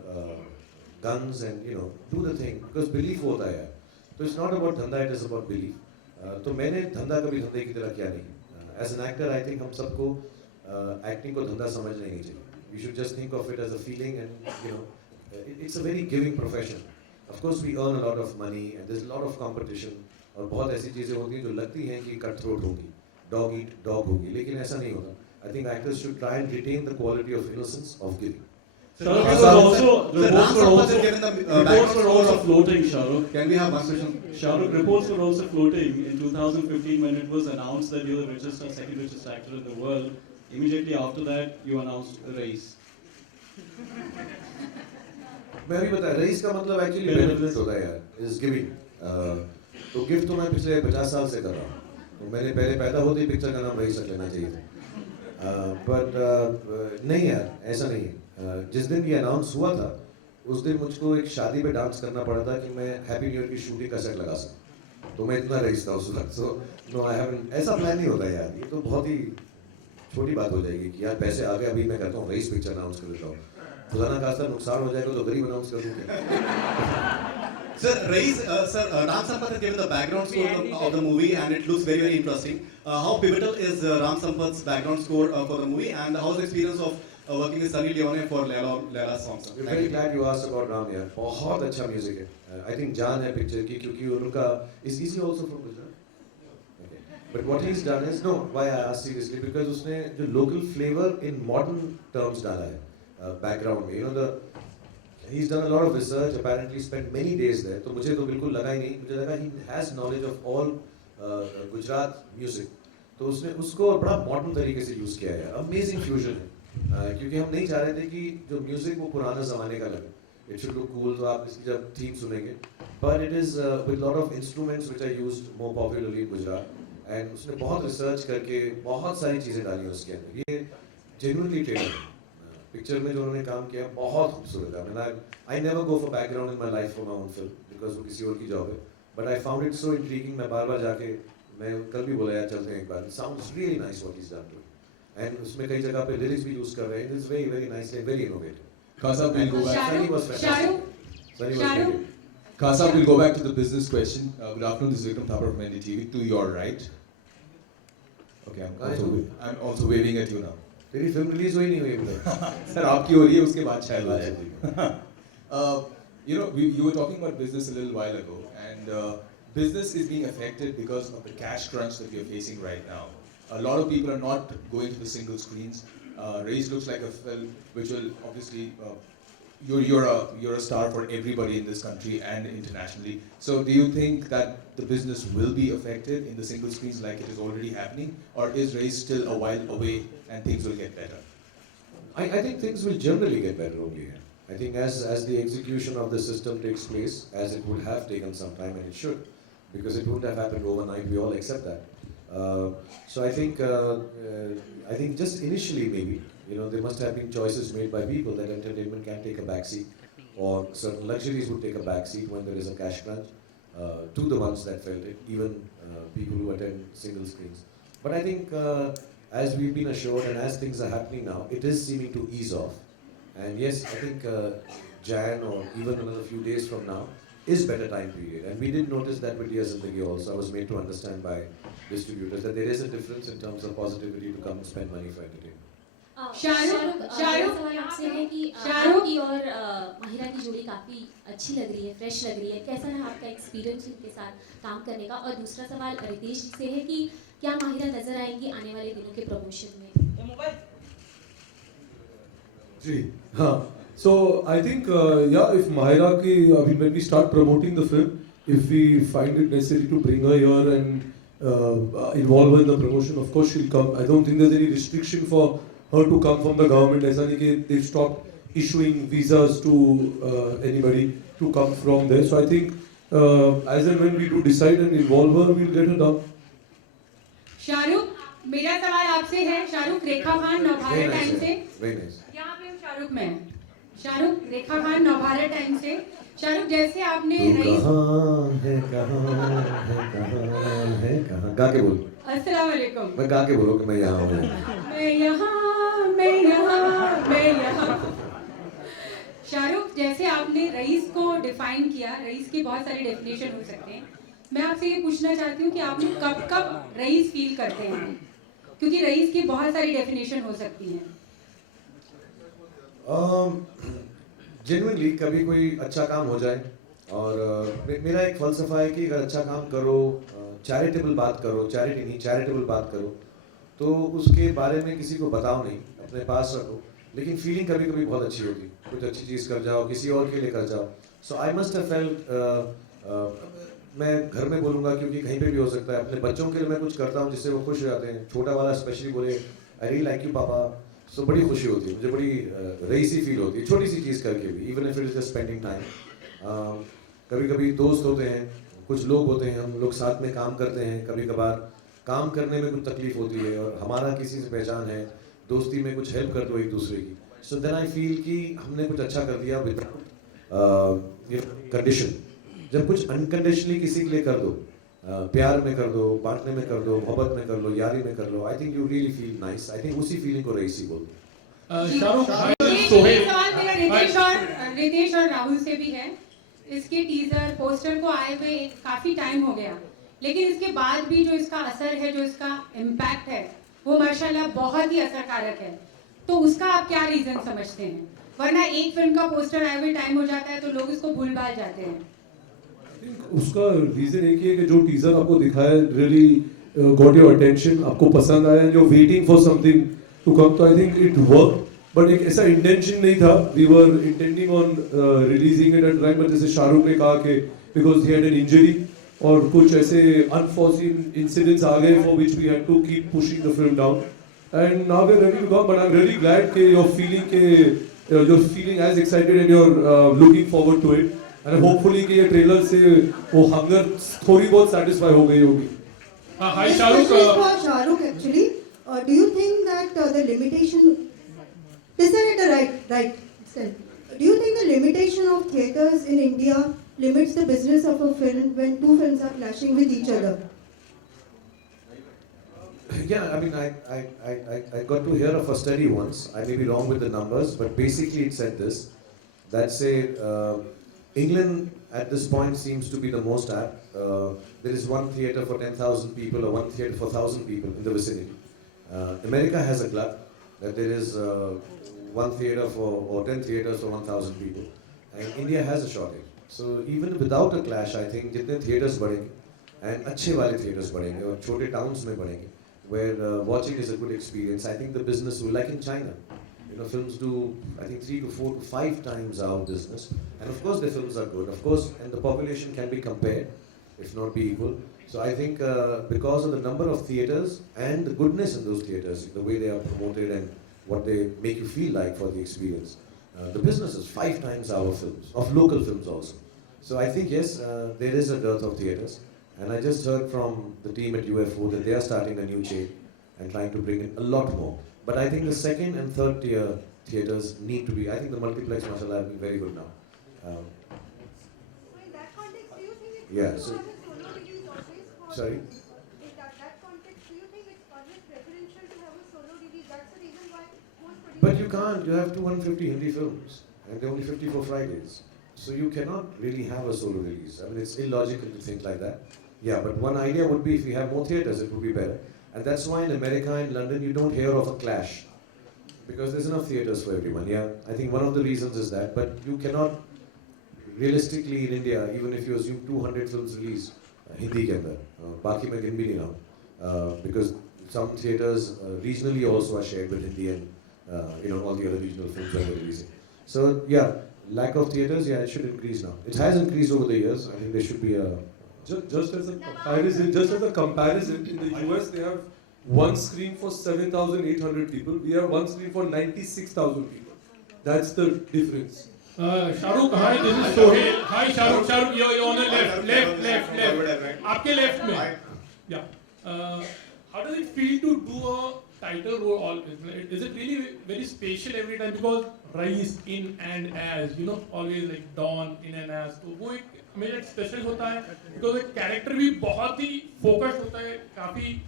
guns and you know do the thing because belief होता है तो it's not about धंधा it is about belief तो मैंने धंधा कभी धंधे की तरह किया नहीं as an actor I think हम सबको एक्टिंग को धंधा समझना ही नहीं चाहिए you should just think of it as a feeling and you know it's a very giving profession of course we earn a lot of money and there's a lot of competition और बहुत ऐसी चीज़ें होती हैं जो लगती हैं कि कट थ्रोट होगी dog eat dog होगी लेकिन ऐसा नहीं होता I think actors should try and retain the quality of innocence of giving Shahrukh, reports were also floating, Shahrukh. Can we have one question? Shahrukh, reports were also floating in 2015 when it was announced that you're the richest or second richest actor in the world. Immediately after that, you announced Race. मैं अभी बताया rice का मतलब actually benefit होता है यार is giving तो gift तो मैं पिछले 50 साल से कर रहा हूँ तो मैंने पहले पैदा होते ही पिक्चर का नाम रईस रख लेना चाहिए था बट नहीं यार ऐसा नहीं है जिस दिन ये अनाउंस हुआ था उस दिन मुझको एक शादी में डांस करना पड़ा था कि मैं हैप्पी न्यू ईयर की शूटिंग का सेट लगा सकूं तो मैं इतना रईस था उस वक्त सो नो आई हैवंट ऐसा प्लान नहीं होता यार ये तो बहुत ही छोटी बात हो जाएगी कि यार पैसे आ गए अभी मैं कहता हूँ रईस पिक्चर अनाउंस कर देता हूँ खुदा ना खास्ता नुकसान हो जाएगा तो गरीब अनाउंस कर दूँ Sir, Ram Sampath has given the background score of the movie and it looks very, very interesting. How pivotal is Ram Sampath's background score for the movie and how's the experience of working with Sunny Leone for Laila songs? We're very glad you asked about Ram यार बहुत अच्छा music है I think जान है picture की क्योंकि उनका is he also from Gujarat? Okay. But what he's done is no why I asked seriously because उसने जो local flavor in modern terms डाला है background में you know the he's done a lot of research apparently spent many days there तो मुझे तो बिल्कुल लगा ही नहीं मुझे लगा he has knowledge of all Gujarat music तो उसने उसको बड़ा मॉडर्न तरीके से यूज़ किया है, अमेजिंग फ्यूजन है। क्योंकि हम नहीं चाह रहे थे कि जो म्यूज़िक वो पुराने ज़माने का लगे, इट शुड लुक कूल, तो आप इसकी जब थीम सुनेंगे, but it is with lot of instruments which are used more popularly in Gujarat, and उसने बहुत रिसर्च करके बहुत सारी चीज़ें डाली हैं उसके अंदर। ये जेन्युइनली टेलर पिक्चर में जो उन्होंने काम किया बहुत खूबसूरत है। I never go for background in my life for my own film, because वो किसी और की जॉब है, but I found it so intriguing. मैं बार बार जाके, मैं कल भी बोला यार चलते हैं एक बार, sounds really nice what is done to, and उसमें कई जगह पे लिरिक्स भी यूज कर रहे हैं, it's very very nice and very innovative. Kasa, we'll go back. Sunny was fantastic. Sunny was very good. Kasa, we'll go back to the business question. Good afternoon, this is Vikram Thapar from NDTV. To your right. Okay, I'm also waving at you now. तेरी film release हुई नहीं हुई अभी तक? Sir आपकी हो रही है, उसके बाद शायद आ जाए। You know, you were talking about business a little while ago, and business is being affected because of the cash crunch that we are facing right now. A lot of people are not going to the single screens. Race looks like a film which will obviously, you're a star for everybody in this country and internationally. So do you think that the business will be affected in the single screens like it is already happening, or is Race still a while away and things will get better? I think things will generally get better only here. I think as the execution of the system takes place, as it would have taken some time, and it should, because it wouldn't have happened overnight, we all accept that. So I think just initially maybe, you know, there must have been choices made by people that entertainment can take a backseat, or certain luxuries would take a backseat when there is a cash crunch, to the ones that felt it, even people who attend single screens. But I think as we've been assured and as things are happening now, it is seeming to ease off. And yes, I think Jan or even another few days from now is better time period. And we did notice that with Diya Zindagi also. I was made to understand by distributors that there is a difference in terms of positivity to come and spend money for entertainment. Shahrukh सवाल आपसे है कि शाहरुख की और माहिरा की जोड़ी काफ़ी अच्छी लग रही है, फ्रेश लग रही है, कैसा रहा आपका एक्सपीरियंस उनके साथ काम करने का? और दूसरा सवाल रितेश से है कि क्या माहिरा नजर आएंगी आने वाले दिनों के प्रमोशन में? जी हाँ, so I think yeah, if Mahira ki, when we start promoting the film, if we find it necessary to bring her here and involve her in the promotion, of course she'll come. I don't think there's any restriction for her to come from the government. ऐसा नहीं कि they've stopped issuing visas to anybody to come from there. So I think as and when we do decide and involve her, we'll get her down. Shahrukh, मेरा सवाल आपसे है, शाहरुख रेखा Khan Navbharat time से, Very nice. यहाँ पे हम शाहरुख में हैं। शाहरुख रेखा खान नवभारत टाइम से, शाहरुख जैसे आपने गा के बोल। अस्सलाम वालेकुम। मैं गा के बोलो कि मैं यहाँ हूँ। मैं यहाँ। शाहरुख जैसे आपने रईस को डिफाइन किया, रईस की बहुत सारी डेफिनेशन हो सकते हैं। मैं आपसे ये पूछना चाहती हूँ कि आप लोग कब कब रईस फील करते हैं, क्योंकि रईस की बहुत सारी डेफिनेशन हो सकती हैं। जेन्युइनली कभी कोई अच्छा काम हो जाए, और मेरा एक फलसफा है कि अगर अच्छा काम करो, चैरिटेबल बात करो, चैरिटी नहीं चैरिटेबल बात करो, तो उसके बारे में किसी को बताओ नहीं, अपने पास रखो, लेकिन फीलिंग कभी कभी बहुत अच्छी होती, कुछ अच्छी चीज़ कर जाओ, किसी और के लिए कर जाओ। सो आई मस्ट हैव फेल्ट, मैं घर में बोलूँगा क्योंकि कहीं पे भी हो सकता है, अपने बच्चों के लिए मैं कुछ करता हूँ जिससे वो खुश हो जाते हैं। छोटा वाला स्पेशली बोले आई रियली लाइक यू पापा, सो बड़ी खुशी होती है मुझे, बड़ी रईसी फील होती है छोटी सी चीज़ करके भी, even if it is just spending time. कभी कभी दोस्त होते हैं, कुछ लोग होते हैं, हम लोग साथ में काम करते हैं, कभी कभार काम करने में कुछ तकलीफ होती है और हमारा किसी से पहचान है, दोस्ती में कुछ हेल्प कर दो एक दूसरे की, सो देन आई फील कि हमने कुछ अच्छा कर दिया विदाउट कंडीशन। जब कुछ अनकंडीशनली किसी के लिए कर दो, प्यार में कर दो, बांटने में कर दो, मोहब्बत में कर लो, यारी में कर लो, I think you really feel nice. I think उसी फीलिंग को रईसी बोलते हैं। सवाल मेरा रितेश और राहुल से भी है। इसके टीजर पोस्टर को आए हुए काफी टाइम हो गया, लेकिन इसके बाद भी जो इसका असर है, जो इसका इम्पैक्ट है, वो माशाल्लाह बहुत ही असरकारक है। तो उसका आप क्या रीजन समझते हैं? वरना एक फिल्म का पोस्टर आए हुए टाइम हो जाता है तो लोग इसको भूल भाल जाते हैं। उसका रीजन एक ही है कि जो टीजर आपको दिखाया रियली गॉट योर अटेंशन, आपको पसंद आया, you waiting for something to come, तो I think it work. But एक ऐसा इंटेंशन नहीं था, we were intending on releasing it at time, but जैसे शाहरुख ने कहा कि because he had an injury और कुछ ऐसे unforeseen incidents आ गए for which we had to keep pushing the film down. And now we're ready to go, but I'm really glad that you're feeling as excited and you're looking forward to it. And hopefully कि ये trailer से वो hunger थोड़ी बहुत satisfy हो गई होगी. Hi Shahrukh. For Shahrukh actually, do you think that the limitation? Is that the right? Do you think the limitation of theaters in India limits the business of a film when two films are clashing with each other? Yeah, I mean, I got to hear of a study once. I may be wrong with the numbers, but basically it said this: that say England at this point seems to be the most apt. There is one theatre for 10,000 people or one theatre for 1,000 people in the vicinity. America has a glut that there is one theatre or 10 theatres for 1,000 people, and India has a shortage. So even without a clash, I think जितने theatres बढ़ेंगे and अच्छे वाले theatres बढ़ेंगे और छोटे towns में बढ़ेंगे, where watching is a good experience. I think the business will, like in China, you know, films do I think 3 to 4 to 5 times our business, and of course the films are good. Of course, and the population can be compared, if not be equal. So I think because of the number of theatres and the goodness in those theatres, the way they are promoted and what they make you feel like for the experience, the business is 5 times our films, of local films also. So I think yes, there is a dearth of theatres, and I just heard from the team at UFO that they are starting a new chain and trying to bring in a lot more. But I think the second and third tier theatres need to be, I think the multiplex, mashallah, have been very good now. In that context, do you think it's Yeah, so- solo release always for? Sorry? In that context, do you think it's always preferential to have a solo release? That's the reason why most producers. But you can't, you have 250 Hindi films, and there are only 54 Fridays. So you cannot really have a solo release. I mean, it's illogical to think like that. Yeah, but one idea would be if we have more theatres, it would be better. And that's why in America and London, you don't hear of a clash. Because there's enough theatres for everyone, yeah. I think one of the reasons is that. But you cannot, realistically in India, even if you assume 200 films released, Hindi ke andar, baaki mein gin bhi nahi raha. Because some theatres regionally also are shared with Hindi and all the other regional films that are releasing. So yeah, lack of theatres, yeah, it should increase now. It has increased over the years. I think there should be a... Just as a comparison, in the US they have one screen for 7,800 people. We have one screen for 96,000 people. That's the difference. Shahrukh, hi, this is Sohail. Hi, Shahrukh, you're on the left. आपके left में. Yeah. How does it feel to do a title role always? Is it really very special every time? Because Rais, in and as, always like Don, in and as. तो वो एक मेरा एक special होता है because एक character भी बहुत ही फोकस्ड होता है, काफी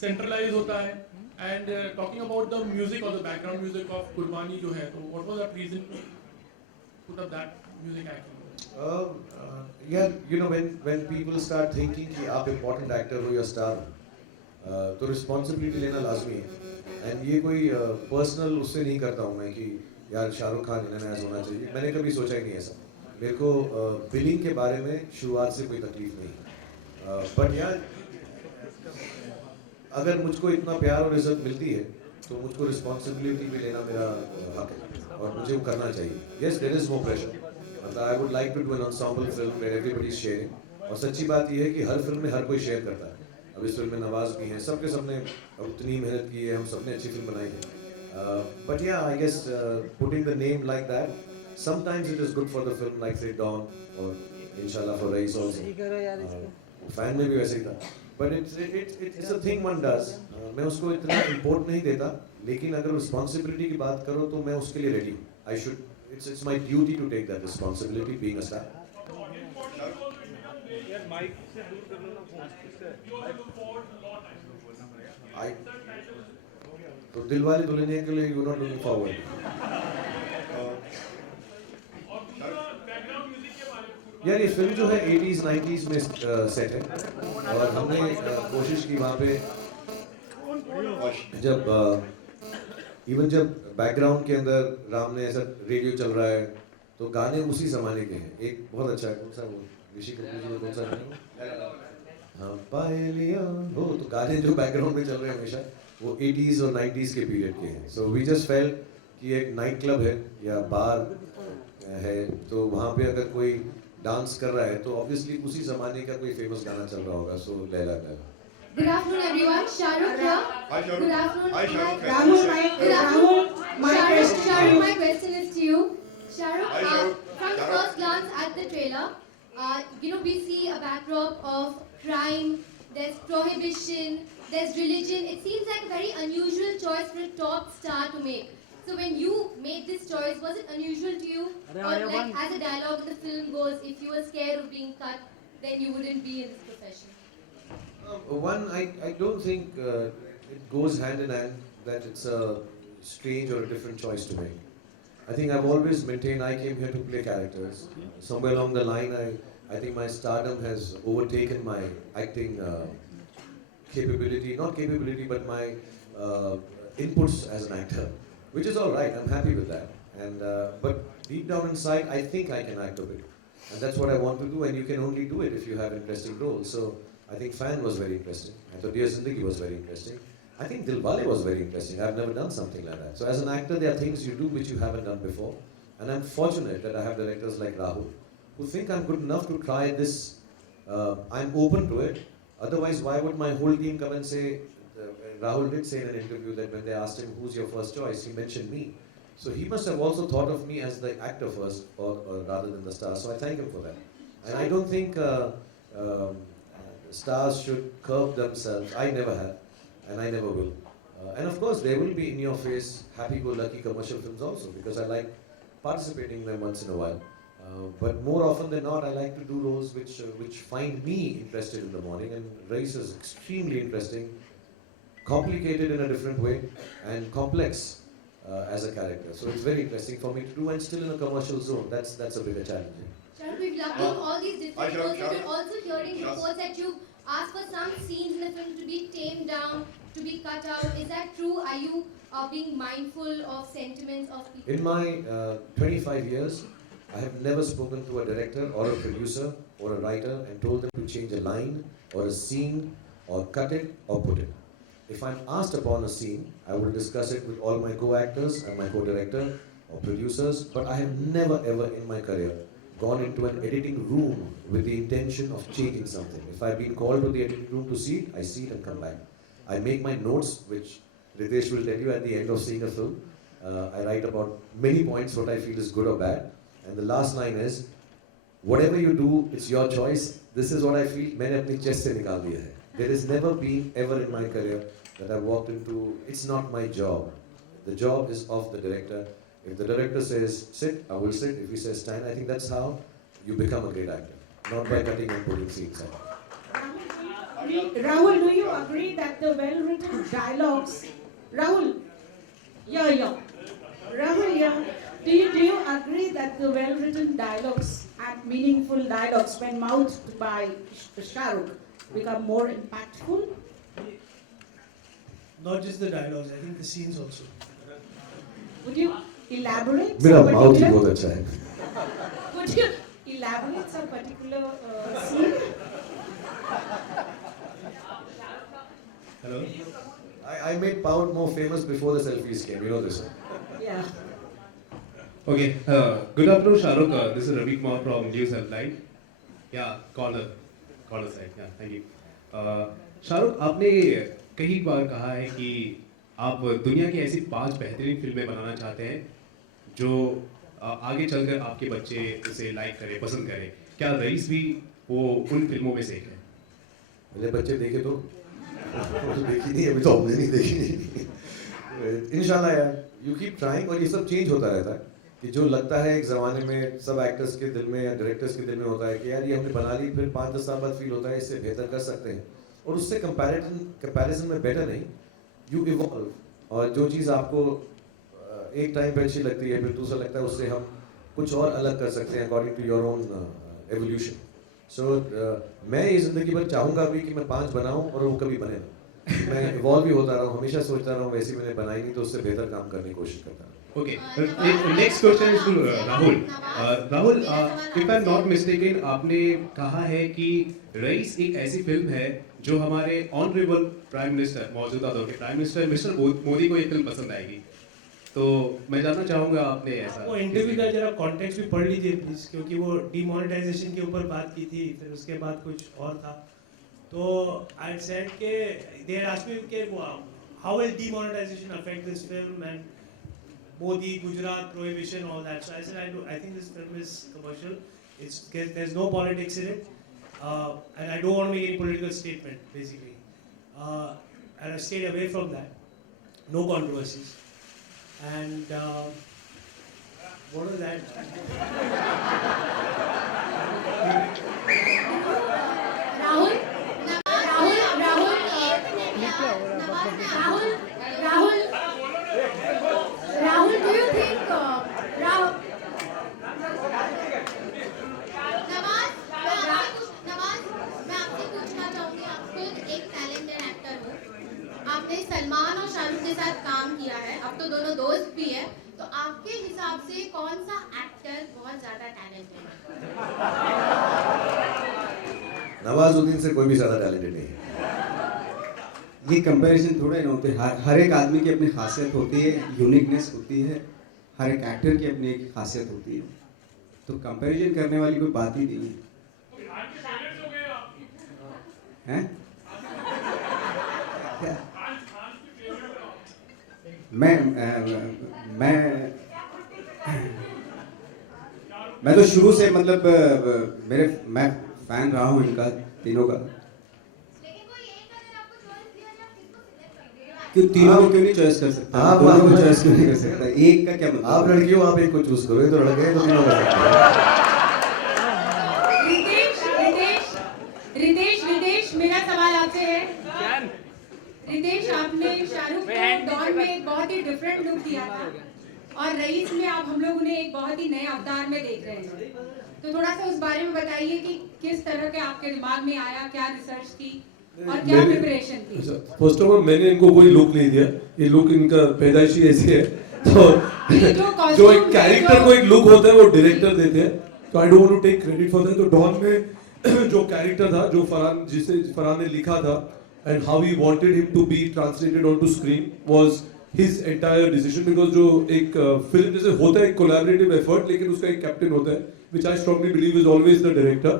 सेंट्रलाइज होता है. And talking about the music or the background music of Kurbani जो है, तो what was the reason to put up that music actually? Yeah, when people start thinking कि आप important actor हो या star हो, तो responsibility लेना लाजमी है. And ये कोई personal उससे नहीं करता हूँ मैं कि यार शाहरुख खान इन्हें ऐसा होना चाहिए. मैंने कभी सोचा ही नहीं ऐसा. मेरे को बिलिंग के बारे में शुरुआत से कोई तकलीफ नहीं. बट यार अगर मुझको इतना प्यार और इज्जत मिलती है तो मुझको रिस्पॉन्सिबिलिटी भी लेना मेरा हक है और मुझे वो करना चाहिए. Yes, there is no pressure. I would like to do an ensemble film where everybody is sharing. और सच्ची बात ये है कि हर फिल्म में हर कोई शेयर करता है. अब इस फिल्म में नवाज भी हैं, सबने उतनी मेहनत की है, हम सबने अच्छी फिल्म बनाई है. But yeah I guess putting the name like that, sometimes it is good for the film, like say Dawn or inshallah for Rais also. Fan में भी वैसे ही था. But it's a thing one does. मैं उसको इतना import नहीं देता, लेकिन अगर responsibility की बात करो तो मैं उसके लिए ready हूँ. It's my duty to take that responsibility, being a star. तो दिलवाले दुल्हनिया के लिए you're not looking forward. यार ये फिल्म जो है 80s 90s में सेट है और हमने कोशिश की वहाँ पे जब बैकग्राउंड के अंदर राम ने ऐसा रेडियो चल रहा है तो गाने उसी ज़माने के हैं. एक बहुत अच्छा है, कौन सा वो ऋषि कपूर जी का कौन सा हाँ पाए लिया हो, तो गाने जो बैकग्राउंड में चल रहे हैं हमेशा वो 80s और 90s के पीरियड के हैं. सो वी जस्ट फेल्ट कि एक नाइट क्लब है या बार है तो वहाँ पे अगर कोई डांस कर रहा है तो ऑब्वियसली उसी जमाने का कोई फेमस गाना चल रहा होगा, सो Laila Laila. Good afternoon, everyone. Shahrukh here. Hi, Shahrukh. Good afternoon. Hi, Shahrukh. Shahrukh, my question is to you. Shahrukh, Hi, Shahrukh. from the first glance at the trailer, we see a backdrop of crime, there's prohibition, there's religion. It seems like a very unusual choice for a top star to make. So when you made this choice, was it unusual to you? Or like as a dialogue in the film goes, if you were scared of being cut, then you wouldn't be in this profession? One, I don't think it goes hand in hand that it's a strange or a different choice to make. I think I've always maintained I came here to play characters. Somewhere along the line, I think my stardom has overtaken my acting capability, not capability, but my inputs as an actor, which is all right. I'm happy with that. And but deep down inside, I think I can act a bit, and that's what I want to do. And you can only do it if you have interesting roles. So I think Fan was very interesting. I thought Dear Zindagi was very interesting. I think Dilwale was very interesting. I've never done something like that. So as an actor, there are things you do which you haven't done before. And I'm fortunate that I have directors like Rahul, who think I'm good enough to try this. I'm open to it. Otherwise, why would my whole team come and say, Rahul did say in an interview that when they asked him, who's your first choice, he mentioned me. So he must have also thought of me as the actor first, or rather than the star. So I thank him for that. And I don't think stars should curb themselves. I never have, and I never will. And of course, there will be in your face happy-go-lucky commercial films also, because I like participating in them once in a while. But more often than not, I like to do roles which find me interested in the morning. And Race is extremely interesting, complicated in a different way, and complex as a character. So it's very interesting for me to do, and still in a commercial zone. That's a bigger challenge. Shahrukh, we've loved all these different roles, but we're also hearing reports that you asked for some scenes in the film to be tamed down, to be cut out. Is that true? Are you being mindful of sentiments of people? In my 25 years, I have never spoken to a director or a producer or a writer and told them to change a line or a scene or cut it or put it. If I'm asked upon a scene, I will discuss it with all my co-actors and my co-director or producers, but I have never ever in my career gone into an editing room with the intention of changing something. If I've been called to the editing room to see it, I see it and come back. I make my notes, which Ritesh will tell you at the end of seeing a film. I write about many points, what I feel is good or bad. And the last line is, whatever you do, it's your choice. This is what I feel, मैंने अपनी chest से निकाल दिया है. There has never been ever in my career that I walked into, it's not my job. The job is of the director. If the director says sit, I will sit. If he says stand, I think that's how you become a great actor. Not by cutting and putting scenes out. Rahul, do you agree that the well-written dialogues, Rahul, do you agree that the well-written dialogues and meaningful dialogues when mouthed by Shahrukh become more impactful? Not just the dialogues, I think the scenes also. Would you elaborate? मेरा some mouth ही particular- बहुत अच्छा है. Would you elaborate some particular scene? Hello? I made Pound more famous before the selfies came, you know this. Yeah. Okay, good afternoon, Shahrukh. This is Ravi Kumar from News Headline. Yeah, caller side. Yeah, thank you. Shahrukh, आपने कई बार कहा है कि आप दुनिया की ऐसी 5 बेहतरीन फिल्में बनाना चाहते हैं जो आगे चलकर आपके बच्चे उसे लाइक करें, पसंद करें. क्या रईस भी वो उन फिल्मों में से एक है? मेरे बच्चे देखे तो देखी नहीं, अभी तो हमने नहीं देखी. इंशाल्लाह यार, you keep trying, और ये सब चेंज होता रहता है कि जो लगता है एक ज़माने में सब एक्टर्स के दिल में या डायरेक्टर्स के दिल में होता है कि यार ये हमने बना ली, फिर 5-10 साल बाद फील होता है इससे बेहतर कर सकते हैं, और उससे कंपैरिजन में बेटर नहीं, यू इवॉल्व. और जो चीज़ आपको एक टाइम पे अच्छी लगती है, फिर दूसरा लगता है उससे हम कुछ और अलग कर सकते हैं according to your own evolution. So मैं ये ज़िंदगी भर चाहूँगा भी कि मैं 5 बनाऊँ और वो कभी बने ना. मैं इवॉल्व भी होता रहूँ, हमेशा सोचता रहूँ वैसी मैंने बनाई नहीं तो उससे बेहतर काम करने की कोशिश करता हूँ. Okay. Next question is to Rahul. Rahul, if I'm not mistaken, आपने कहा है कि रईस एक ऐसी फिल्म है जो हमारे ऑनरेबल प्राइम मिनिस्टर, मौजूदा दौर के प्राइम मिनिस्टर मिस्टर मोदी को ये फिल्म पसंद आएगी. तो मैं जानना चाहूँगा आपने ऐसा वो इंटरव्यू का जरा कॉन्टेक्स्ट भी पढ़ लीजिए प्लीज, क्योंकि वो डिमोनेटाइजेशन के ऊपर बात की थी, फिर उसके बाद कुछ और था। तो आई सेड के दे आस्क्ड मी के how will demonetisation affect this film and Modi, Gujarat, prohibition, all that. So I said, I think this film is commercial. There's no politics in it, and I don't want to make any political statement, basically. And I stayed away from that. No controversies. And what was that? Rahul, do you think Nawaz, मैं आपसे पूछना चाहूँगी, आप खुद एक talented actor हो, आपने सलमान और शाहरुख के साथ काम किया है, अब तो दोनों दोस्त भी है, तो आपके हिसाब से कौन सा एक्टर बहुत ज़्यादा टैलेंटेड है? नवाजुद्दीन से कोई भी ज़्यादा टैलेंटेड नहीं है। ये कंपैरिजन थोड़ा नहीं होते, हर एक आदमी की अपनी खासियत होती है, यूनिकनेस होती है, हर एक एक्टर की अपनी एक खासियत होती है, तो कंपैरिजन करने वाली कोई बात ही नहीं है। हैं? मैं तो शुरू से मतलब मैं फैन रहा हूँ इनका तीनों का। क्यों तीनों को क्यों नहीं चॉइस कर सकता? आप दोनों को चॉइस क्यों नहीं कर सकता? एक का क्या मतलब? आप लड़की हो, आप एक को चूज करो, ये तो लड़के हैं तो तीनों कर सकते रितेश, मेरा सवाल आपसे है। रितेश, आपने शाहरुख को डॉन में एक बहुत ही डिफरेंट लुक दिया था और रईस में आप हम लोग उन्हें एक बहुत ही नए अवतार में देख रहे हैं, तो थोड़ा सा उस बारे में बताइए कि किस तरह के आपके दिमाग में आया, क्या रिसर्च की और क्या प्रिपरेशन थी? फर्स्ट ऑफ ऑल मैंने इनको कोई लुक नहीं दिया, ये लुक इनका पैदाइशी ऐसे है, तो जो एक कैरेक्टर को एक लुक होता है वो डायरेक्टर देते हैं, तो I don't want to take credit for that. तो डॉन में जो कैरेक्टर था, जो फरहान ने लिखा था and how he wanted him to be translated on to screen was his entire decision, because जो एक फिल्म जैसे होता है एक कोलैबोरेटिव एफर्ट, लेकिन उसका एक कैप्टन होता है, which I strongly believe is always the director,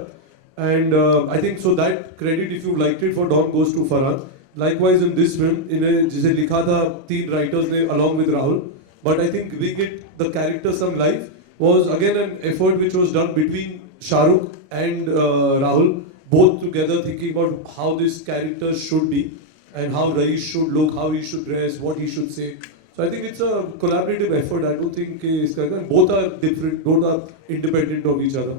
and I think so that credit if you liked it for Don goes to Farhan. Likewise in this film, इन्हें जिसे लिखा था 3 writers ने along with Rahul, but I think giving it the character some life was again an effort which was done between Shahrukh and Rahul, both together thinking about how this character should be and how Raees should look, how he should dress, what he should say. So I think it's a collaborative effort. I don't think both are different, both are independent of each other.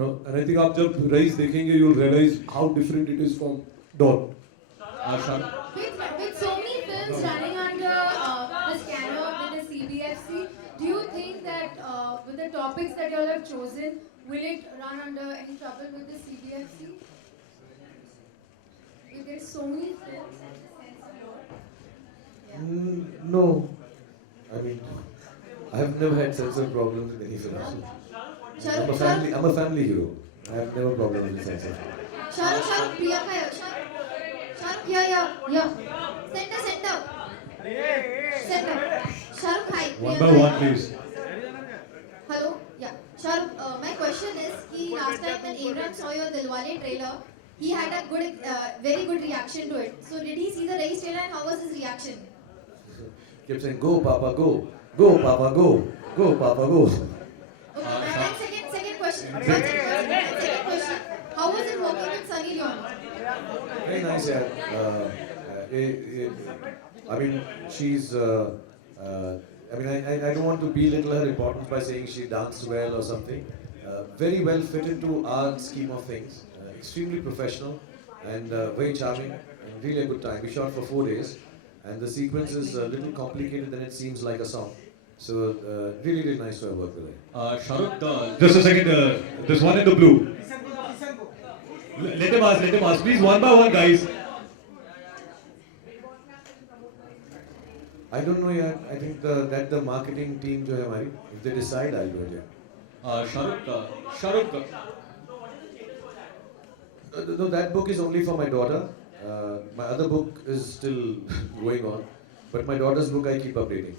And I think आप जब rice देखेंगे you'll realize how different it is from Dawn. With so many films running under the scanner with the CBFC, do you think that with the topics that you all have chosen, will it run under any trouble with the CBFC? If there is so many films at the censor board. No, I mean I have never had censor problems with any film. I'm a family hero. I have never problem with the censor. Shahrukh, Priyanka, Shahrukh, yeah. Center. Shahrukh, hi. One by one, please. Hello, yeah. Shahrukh, my question is, कि last time when Abraham saw your Dilwale trailer, he had a very good reaction to it. So did he see the Raees trailer and how was his reaction? Kept saying, "Go, Papa, go, go, Papa, go, go, Papa, go." And second question. How was it working with Sunny Leone? Very nice, yeah. I mean, she's. I mean, I don't want to belittle her importance by saying she danced well or something. Very well fit into our scheme of things. Extremely professional and very charming and really a good time. We shot for 4 days, and the sequence is a little complicated than it seems like a song. So really nice to have worked with her. Shahrukh, just a second. There's one in the blue. Let him ask. Please, one by one, guys. I don't know yet. I think that the marketing team जो है हमारी, if they decide, I'll do it. Yeah. Shahrukh. No, that book is only for my daughter. My other book is still going on, but my daughter's book I keep updating.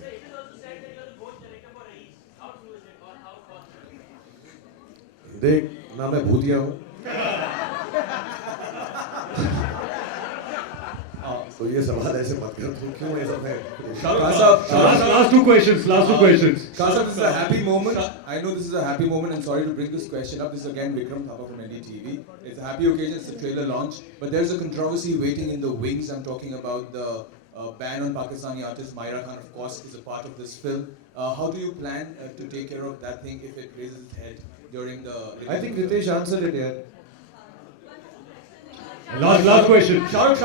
देख ना मैं भूतिया हूँ तो ये सवाल ऐसे मत कर तू क्यों ये सब है Last two questions. Kasab, this is a happy moment. I know this is a happy moment, and sorry to bring this question up. This is again Vikram Thapa from NDTV. It's a happy occasion. It's a trailer launch, but there's a controversy waiting in the wings. I'm talking about the ban on Pakistani artist Myra Khan. Of course, is a part of this film. How do you plan to take care of that thing if it raises its head during the? I think Ritesh answered it here. Last question. Shahrukh,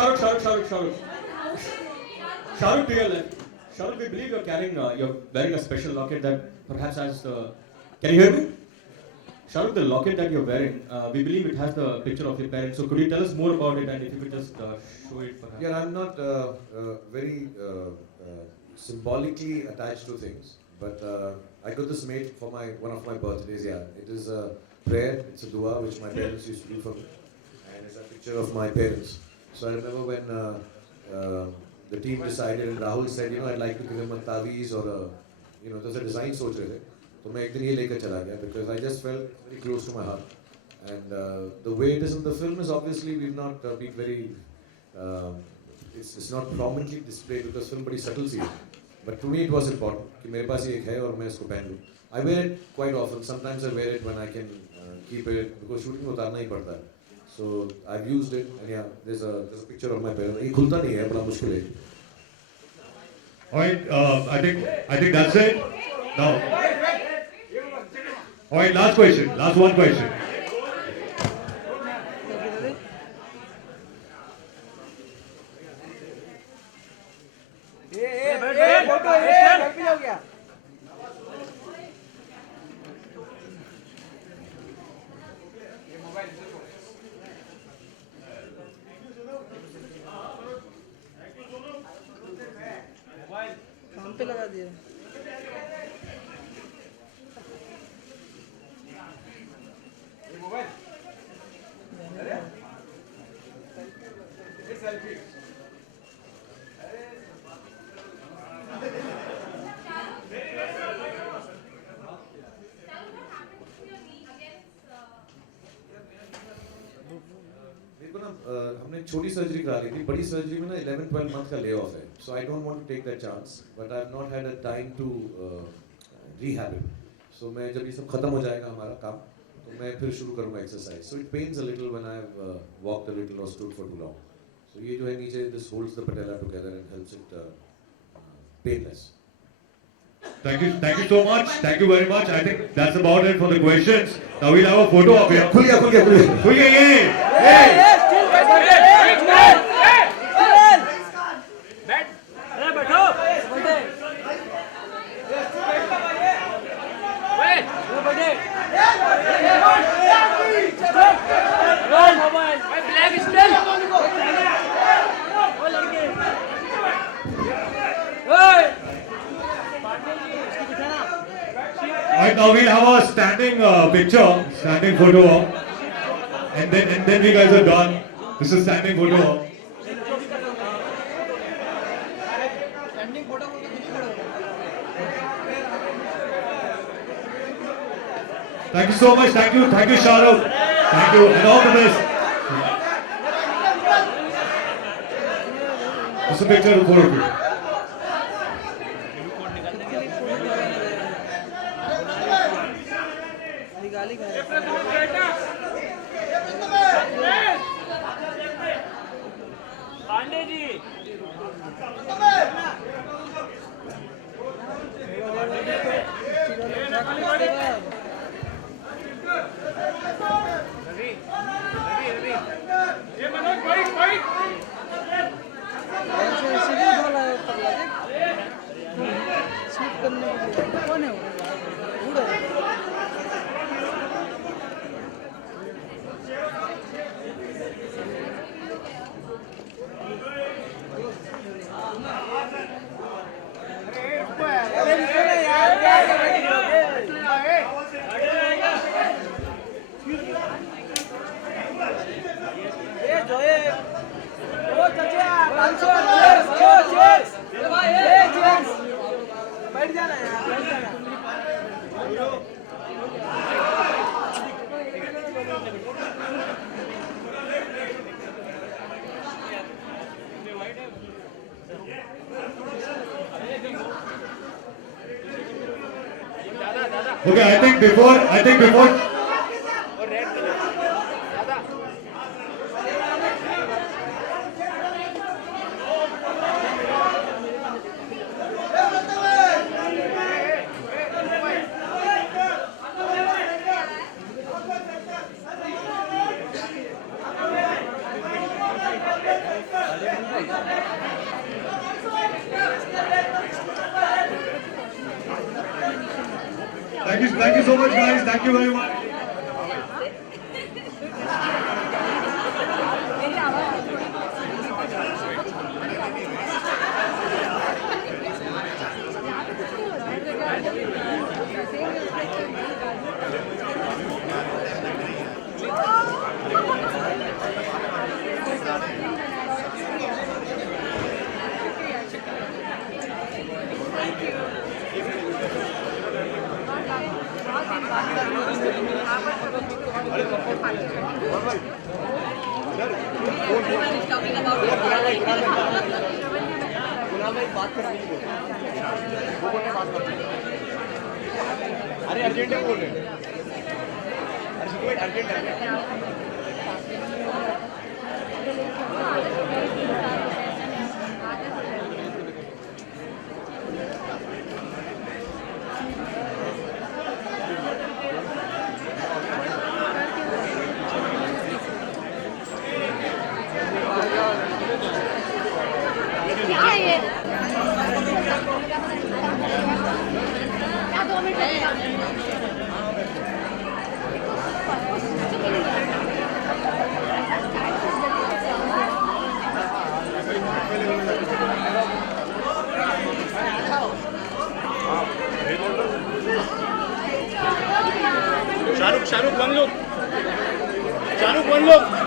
to your left. Shahrukh, we believe you're wearing a special locket that perhaps has the. Can you hear me? Shahrukh, the locket that you're wearing, we believe it has the picture of your parents. So could you tell us more about it, and if you could just show it perhaps? Yeah, I'm not very symbolically attached to things, but I got this made for one of my birthdays. Yeah, it is a prayer. It's a dua which my parents used to do for me, and it's a picture of my parents. So I remember when the team decided, and Rahul said, I'd like to give him a taweez or there's a design सोच रहे थे, तो मैं एक दिन ये लेकर चला गया because I just felt very close to my heart, and the way it is in the film is obviously we've not been very, it's not prominently displayed because film बड़ी subtle सी है, but to me it was important कि मेरे पास ये एक है और मैं इसको पहन लूँ. I wear it quite often. Sometimes I wear it when I can keep it because shooting में उतारना ही पड़ता है. So I've used it, and yeah, there's a picture of my parents. ये खुलता नहीं है, बड़ा मुश्किल है. Alright, I think that's it. Now. Alright, last one question. काम पे लगा दिया हमने छोटी सर्जरी करा ली थी, बड़ी सर्जरी में ना 11-12 months का ले ऑफ है, so I don't want to take that chance, but I have not had a time to rehab it. So मैं जब ये सब खत्म हो जाएगा हमारा काम, तो मैं फिर शुरू करूँगा exercise. So it pains a little when I have walked a little or stood for too long. So ये जो है नीचे, this holds the patella together and helps it painless. Thank you so much. Thank you very much. I think that's about it for the questions. Now we'll have a photo of you. खुल गया. Right, now we'll have a standing picture, standing photo op, and then we guys are done. This is standing photo op. Thank you so much. Thank you, Shahrukh. Thank you, and all the best. Just a picture of the four of you. Pandey ji कौन है वो Okay, I think before. Thank you so much, guys. Thank you very much. अरे urgent है बोल रहे हैं urgent Shahrukh one look